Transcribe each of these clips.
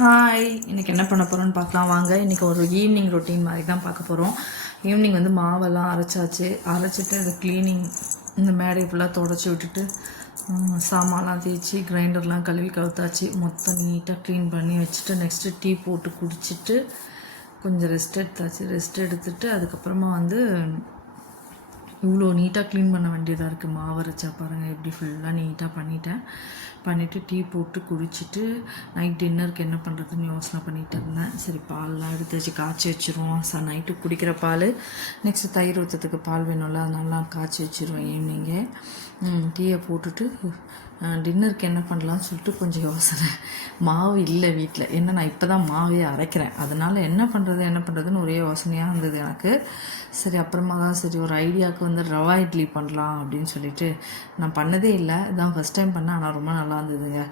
Hi இன்றைக்கி என்ன பண்ண போகிறோம்னு பார்க்கலாம். வாங்க இன்னைக்கு ஒரு ஈவினிங் ரொட்டீன் மாதிரி தான் பார்க்க போகிறோம் ஈவினிங் வந்து மாவெல்லாம் அரைச்சாச்சு. அரைச்சிட்டு அது க்ளீனிங் இந்த மேடை ஃபுல்லாக தொடச்சி விட்டுட்டு சாமான்லாம் தேய்ச்சி கிரைண்டர்லாம் கழுவி கவுத்தாச்சு. மொத்தம் நீட்டாக க்ளீன் பண்ணி வச்சுட்டு நெக்ஸ்ட்டு டீ போட்டு குடிச்சிட்டு கொஞ்சம் ரெஸ்ட் எடுத்தாச்சு. ரெஸ்ட் எடுத்துட்டு அதுக்கப்புறமா வந்து இவ்வளோ நீட்டாக க்ளீன் பண்ண வேண்டியதாக இருக்குது மாவரைச்சா பாருங்கள் எப்படி ஃபுல்லாக நீட்டாக பண்ணிட்டேன். பண்ணிவிட்டு டீ போட்டு குடிச்சிட்டு நைட் டின்னருக்கு என்ன பண்ணுறதுன்னு யோசனை பண்ணிட்டு இருந்தேன். சரி பால்லாம் எடுத்து வச்சு காய்ச்சி வச்சுருவோம். சார் நைட்டு குடிக்கிற பால். நெக்ஸ்ட்டு தயிர் ஊற்றத்துக்கு பால் வேணும்ல அதனால காய்ச்சி வச்சுருவேன் ஈவினிங்கே டீயை போட்டுட்டு டின்னருக்கு என்ன பண்ணலாம்னு சொல்லிட்டு கொஞ்சம் யோசனை. மாவு இல்லை வீட்டில் என்ன நான் இப்போ தான் மாவே அரைக்கிறேன். அதனால் என்ன பண்ணுறது என்ன பண்ணுறதுன்னு ஒரே யோசனையாக இருந்தது எனக்கு. சரி அப்புறமா தான் சரி ஒரு ஐடியாவுக்கு வந்து ரவா இட்லி பண்ணலாம் அப்படின்னு சொல்லிட்டு நான் பண்ணதே இல்லை. இதான் ஃபஸ்ட் டைம் பண்ணேன் ஆனால் ரொம்ப நல்லா இருந்ததுங்க.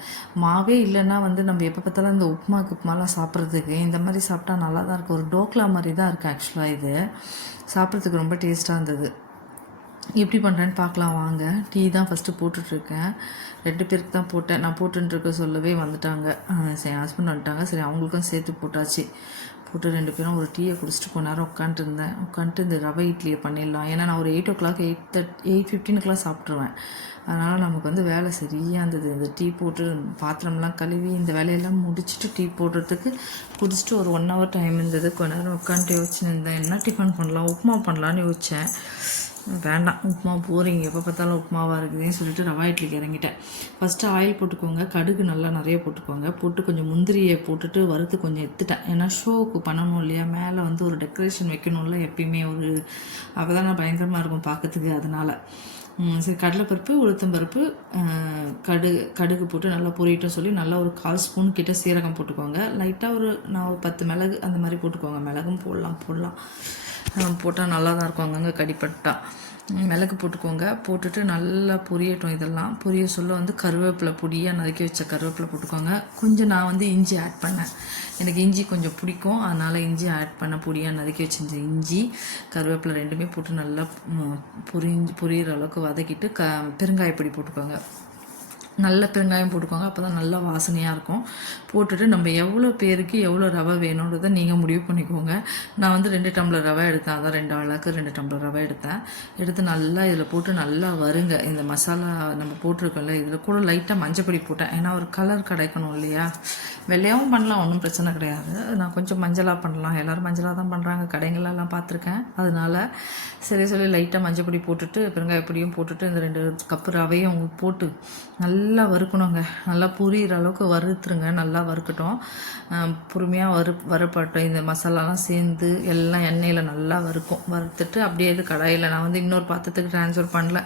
மாவே இல்லைன்னா வந்து நம்ம எப்போ பார்த்தாலும் இந்த உப்புமா உப்புமாலாம் சாப்பிட்றதுக்கு இந்த மாதிரி சாப்பிட்டா நல்லா தான் இருக்கும். ஒரு டோக்லா மாதிரி தான் இருக்குது ஆக்சுவலாக இது. சாப்பிட்றதுக்கு ரொம்ப டேஸ்ட்டாக இருந்தது. எப்படி பண்ணுறேன்னு பார்க்கலாம் வாங்க. டீ தான் ஃபஸ்ட்டு போட்டுட்ருக்கேன். ரெண்டு பேருக்கு தான் போட்டேன். நான் போட்டுருக்க சொல்லவே வந்துட்டாங்க. சரி ஹஸ்பண்ட் வந்துட்டாங்க. சரி அவங்களுக்கும் சேர்த்து போட்டாச்சு. போட்டு ரெண்டு பேரும் ஒரு டீயை குடிச்சிட்டு கொஞ்ச நேரம் உட்காந்துட்டு இருந்தேன் உட்காந்துட்டு இந்த ரவை இட்லியை பண்ணிடலாம். ஏன்னா நான் ஒரு eight o'clock eight that eight ஃபிஃப்டீனுக்குலாம் சாப்பிட்ருவேன் அதனால் நமக்கு வந்து வேலை சரியாக இருந்தது. இந்த டீ போட்டு பாத்திரம்லாம் கழுவி இந்த வேலையெல்லாம் முடிச்சுட்டு டீ போடுறதுக்கு குடிச்சிட்டு ஒரு ஒன் ஹவர் டைம் இருந்தது. கொஞ்ச நேரம் உட்காந்துட்டு யோசிச்சுன்னு இருந்தேன். என்ன டிஃபன் பண்ணலாம் உப்புமா பண்ணலான்னு யோசித்தேன் வேண்டாம் உப்புமா போகிறீங்க எப்போ பார்த்தாலும் உப்புமாவாக இருக்குதுன்னு சொல்லிட்டு ரவா இட்லிக்கு இறங்கிட்டேன். ஃபஸ்ட்டு ஆயில் போட்டுக்கோங்க கடுகு நல்லா நிறைய போட்டுக்கோங்க. போட்டு கொஞ்சம் முந்திரியை போட்டுட்டு வறுத்து கொஞ்சம் எடுத்துட்டேன். ஏன்னா ஷோவுக்கு பண்ணணும் இல்லையா? மேலே வந்து ஒரு டெக்கரேஷன் வைக்கணும்ல எப்பயுமே ஒரு அப்போ தான் பயங்கரமாக இருக்கும் பார்க்கறதுக்கு அதனால். சரி கடலைப்பருப்பு உளுத்தம்பருப்பு அஹ், கடுகு கடுகு போட்டு நல்லா பொரியிட்டோம் சொல்லி நல்லா ஒரு கால் ஸ்பூன் கிட்ட சீரகம் போட்டுக்கோங்க. லைட்டாக ஒரு நான் ஒரு பத்து மிளகு அந்த மாதிரி போட்டுக்கோங்க. மிளகும் போடலாம் போடலாம். போட்டால் நல்லா தான் இருக்கும் அங்கங்கே கடிப்பட்டா. மிளகு போட்டுக்கோங்க. போட்டுட்டு நல்லா பொரியட்டும் இதெல்லாம். பொரிய சொல்ல வந்து கருவேப்பிலை பொடியாக நறுக்கி வச்ச கருவேப்பிலை போட்டுக்கோங்க. கொஞ்சம் நான் வந்து இஞ்சி ஆட் பண்ணேன். எனக்கு இஞ்சி கொஞ்சம் பிடிக்கும். அதனால் இஞ்சி ஆட் பண்ண பொடியாக நறுக்கி வச்சிருந்த இஞ்சி கருவேப்பிலை ரெண்டுமே போட்டு நல்லா பொரிஞ்சு பொரியிற அளவுக்கு வதக்கிட்டு க பெருங்காயப்பொடி போட்டுக்கோங்க. நல்ல பெருங்காயம் போட்டுக்கோங்க அப்போ தான் நல்லா வாசனையாக இருக்கும். போட்டுட்டு நம்ம எவ்வளோ பேருக்கு எவ்வளோ ரவை வேணுன்றதை நீங்கள் முடிவு பண்ணிக்கோங்க. நான் வந்து ரெண்டு டம்ளர் ரவை எடுத்தேன். அதான் ரெண்டு ஆளாக்கு ரெண்டு டம்ளர் ரவை எடுத்தேன். எடுத்து நல்லா இதில் போட்டு நல்லா வருங்க. இந்த மசாலா நம்ம போட்டிருக்கோம்ல இதில் கூட லைட்டாக மஞ்சப்பொடி போட்டேன். ஏன்னா ஒரு கலர் கிடைக்கணும் இல்லையா? வெள்ளையாகவும் பண்ணலாம் ஒன்றும் பிரச்சனை கிடையாது. நான் கொஞ்சம் மஞ்சளாக பண்ணலாம். எல்லோரும் மஞ்சளாக தான் பண்ணுறாங்க கடைங்களெல்லாம் பார்த்துருக்கேன். அதனால சரி சொல்லி லைட்டாக மஞ்சப்பொடி போட்டுட்டு பெருங்காயப்பொடியும் போட்டுட்டு இந்த ரெண்டு கப்பு ரவையும் போட்டு நல்லா நல்லா வறுக்கணுங்க. நல்லா புரியிற அளவுக்கு வறுத்துருங்க. நல்லா வறுக்கட்டும். பொறுமையாக வறு வறுப்பட்டோம் இந்த மசாலாலாம் சேர்ந்து எல்லாம் எண்ணெயில் நல்லா வறுக்கும். வறுத்துட்டு அப்படியே இது கடாயில் நான் வந்து இன்னொரு பாத்திரத்துக்கு ட்ரான்ஸ்ஃபர் பண்ணல.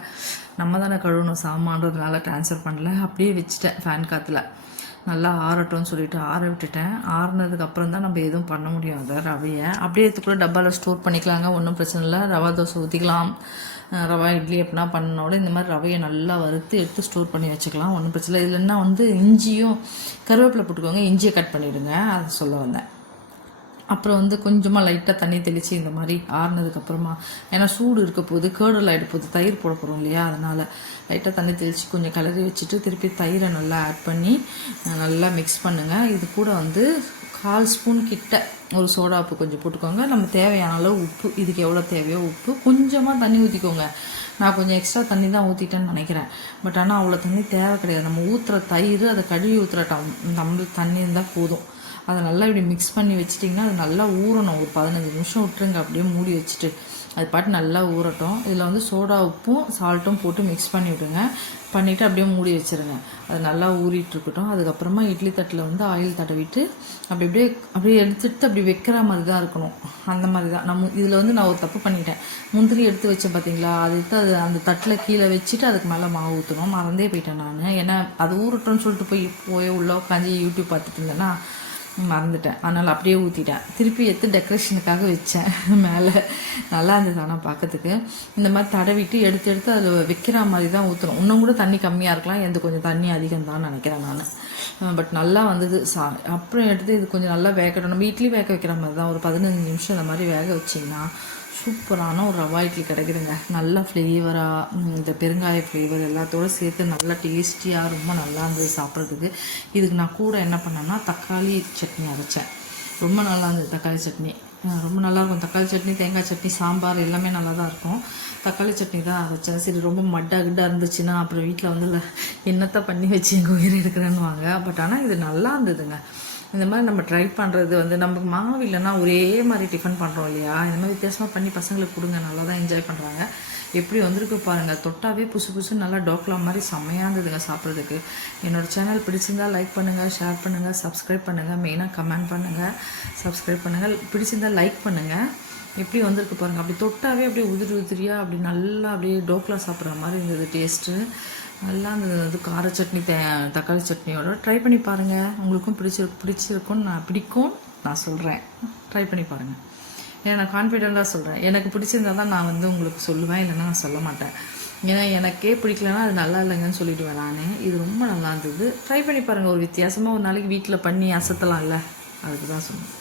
நம்ம தானே கழுவணும் சாமான்றதுனால ட்ரான்ஸ்ஃபர் பண்ணல. அப்படியே வச்சுட்டேன் ஃபேன் காற்றுல நல்லா ஆறட்டும்னு சொல்லிட்டு ஆற விட்டுட்டேன். ஆறுனதுக்கு அப்புறம் தான் நம்ம எதுவும் பண்ண முடியும் அதை ரவையை. அப்படியே எடுத்துக்கூட டப்பாவில் ஸ்டோர் பண்ணிக்கலாங்க ஒன்றும் பிரச்சனை இல்லை. ரவா தோசை ஊற்றிக்கலாம் ரவா இட்லி அப்படின்னா பண்ணோட இந்த மாதிரி ரவையை நல்லா வறுத்து எடுத்து ஸ்டோர் பண்ணி வச்சுக்கலாம் ஒன்றும் பிரச்சனை இல்லை. இல்லைன்னா வந்து இஞ்சியும் கருவேப்பிலை போட்டுக்கோங்க இஞ்சியை கட் பண்ணிவிடுங்க அதை சொல்ல வந்தேன். அப்புறம் வந்து கொஞ்சமாக லைட்டாக தண்ணி தெளித்து இந்த மாதிரி ஆறுனதுக்கப்புறமா ஏன்னா சூடு இருக்க போது கேர்டல் ஆகிட போகுது தயிர் போட போகிறோம் இல்லையா? அதனால் லைட்டாக தண்ணி தெளித்து கொஞ்சம் கிளறி வச்சுட்டு திருப்பி தயிரை நல்லா ஆட் பண்ணி நல்லா மிக்ஸ் பண்ணுங்கள் இது கூட வந்து கால் ஸ்பூன் கிட்ட ஒரு சோடா உப்பு கொஞ்சம் போட்டுக்கோங்க. நம்ம தேவையான அளவு உப்பு இதுக்கு எவ்வளோ தேவையோ உப்பு கொஞ்சமாக தண்ணி ஊற்றிக்கோங்க நான் கொஞ்சம் எக்ஸ்ட்ரா தண்ணி தான் ஊற்றிட்டேன்னு நினைக்கிறேன். பட் ஆனால் அவ்வளோ தண்ணி தேவை கிடையாது. நம்ம ஊற்றுற தயிர் அதை கழுவி ஊற்றுற டம் நம்ம தண்ணி இருந்தால் போதும். அதை நல்லா இப்படி மிக்ஸ் பண்ணி வச்சிட்டிங்கன்னா அது நல்லா ஊறணும். ஒரு பதினஞ்சு நிமிஷம் விட்டுருங்க. அப்படியே மூடி வச்சுட்டு. அது பாட்டு நல்லா ஊறட்டும். இதில் வந்து சோடா உப்பும் சால்ட்டும் போட்டு மிக்ஸ் பண்ணி விடுங்க. பண்ணிவிட்டு அப்படியே மூடி வச்சுருங்க. அது நல்லா ஊறிட்டு இருக்கட்டும். அதுக்கப்புறமா இட்லி தட்டில் வந்து ஆயில் தடவிட்டு அப்படி அப்படியே அப்படியே எடுத்துட்டு அப்படி வைக்கிற மாதிரி தான் இருக்கணும். அந்த மாதிரி தான். நம்ம இதில் வந்து நான் ஒரு தப்பு பண்ணிட்டேன். முந்திரி எடுத்து வச்சேன் பார்த்தீங்களா? அது எடுத்து அது அந்த தட்டில் கீழே வச்சுட்டு அதுக்கு மேலே மாவு ஊற்றணும். மறந்தே போயிட்டேன் நான். ஏன்னா அது ஊறட்டும்னு சொல்லிட்டு போய் போய் உள்ளே உட்காந்து யூடியூப் பார்த்துட்டு இருந்தேன்னா மறந்துட்டேன். அதனால் அப்படியே ஊற்றிட்டேன் திருப்பி எடுத்து டெக்கரேஷனுக்காக வச்சேன். மேலே. நல்லா இருந்தது ஆனால் பார்க்கறதுக்கு இந்த மாதிரி தடவிட்டு எடுத்து எடுத்து அதில் வைக்கிற மாதிரி தான் ஊற்றணும் இன்னும் கூட தண்ணி கம்மியாக இருக்கலாம். எந்த கொஞ்சம் தண்ணி அதிகம் தான் நினைக்கிறேன் நான். பட் நல்லா வந்தது. சா அப்புறம் எடுத்து இது கொஞ்சம் நல்லா வேகட்டும். நம்ம இட்லி வேக வைக்கிற மாதிரி தான். ஒரு பதினஞ்சு நிமிஷம் அந்த மாதிரி வேக வச்சிங்கன்னா சூப்பரான ஒரு ரவா இட்லி கிடைக்குதுங்க. நல்லா ஃப்ளேவராக இந்த பெருங்காய ஃப்ளேவர் எல்லாத்தோட சேர்த்து நல்லா டேஸ்டியாக ரொம்ப நல்லா இருந்தது சாப்பிட்றதுக்கு. இதுக்கு நான் கூட என்ன பண்ணேன்னா தக்காளி சட்னி அரைச்சேன். ரொம்ப நல்லா இருந்தது தக்காளி சட்னி. ரொம்ப நல்லாயிருக்கும். தக்காளி சட்னி தேங்காய் சட்னி சாம்பார் எல்லாமே நல்லா தான் இருக்கும் தக்காளி சட்னி தான் அரைச்சேன் சரி ரொம்ப மட்டாக கிட்டா இருந்துச்சுன்னா அப்புறம் வீட்டில் வந்து இல்லை என்னத்தை பண்ணி வச்சு எங்கள் உயிர் எடுக்கிறேன்னு வாங்க பட் ஆனால் இது நல்லா இருந்ததுங்க. இந்த மாதிரி நம்ம ட்ரை பண்ணுறது வந்து நமக்கு மாவு இல்லைன்னா ஒரே மாதிரி டிஃபன் பண்ணுறோம் இல்லையா? இந்த மாதிரி வித்தியாசமாக பண்ணி பசங்களுக்கு கொடுங்க நல்லா தான் என்ஜாய் பண்ணுறாங்க எப்படி வந்திருக்கு பாருங்கள் தொட்டாவே புசு புசு நல்லா டோக்லா மாதிரி செம்மையாக இருந்ததுங்க சாப்பிட்றதுக்கு. என்னோடய சேனல் பிடிச்சிருந்தா லைக் பண்ணுங்கள் ஷேர் பண்ணுங்கள் சப்ஸ்கிரைப் பண்ணுங்கள் மெயினாக கமெண்ட் பண்ணுங்கள் சப்ஸ்கிரைப் பண்ணுங்கள் பிடிச்சிருந்தா லைக் பண்ணுங்கள் எப்படி வந்திருக்கு பாருங்கள் அப்படி தொட்டாவே அப்படியே உதிரி உதிரியாக அப்படி நல்லா அப்படியே டோக்லா சாப்பிட்ற மாதிரி இருந்தது டேஸ்ட்டு நல்லா இருந்தது அது கார சட்னி த தக்காளி சட்னியோட ட்ரை பண்ணி பாருங்கள் உங்களுக்கும் பிடிச்சி பிடிச்சிருக்கும்னு நான் பிடிக்கும். நான் சொல்கிறேன் ட்ரை பண்ணி பாருங்கள் ஏன்னா நான் கான்ஃபிடெண்ட்டாக சொல்கிறேன் எனக்கு பிடிச்சிருந்தா தான் நான் வந்து உங்களுக்கு சொல்லுவேன். இல்லைன்னா நான் சொல்ல மாட்டேன். ஏன்னா எனக்கே பிடிக்கலன்னா அது நல்லா இல்லைங்கன்னு சொல்லிடுவேன் நான். இது ரொம்ப நல்லா இருந்தது. ட்ரை பண்ணி பாருங்கள் ஒரு வித்தியாசமாக ஒரு நாளைக்கு வீட்டில் பண்ணி அசத்தலாம்ல. அதுக்கு தான் சொன்னேன்.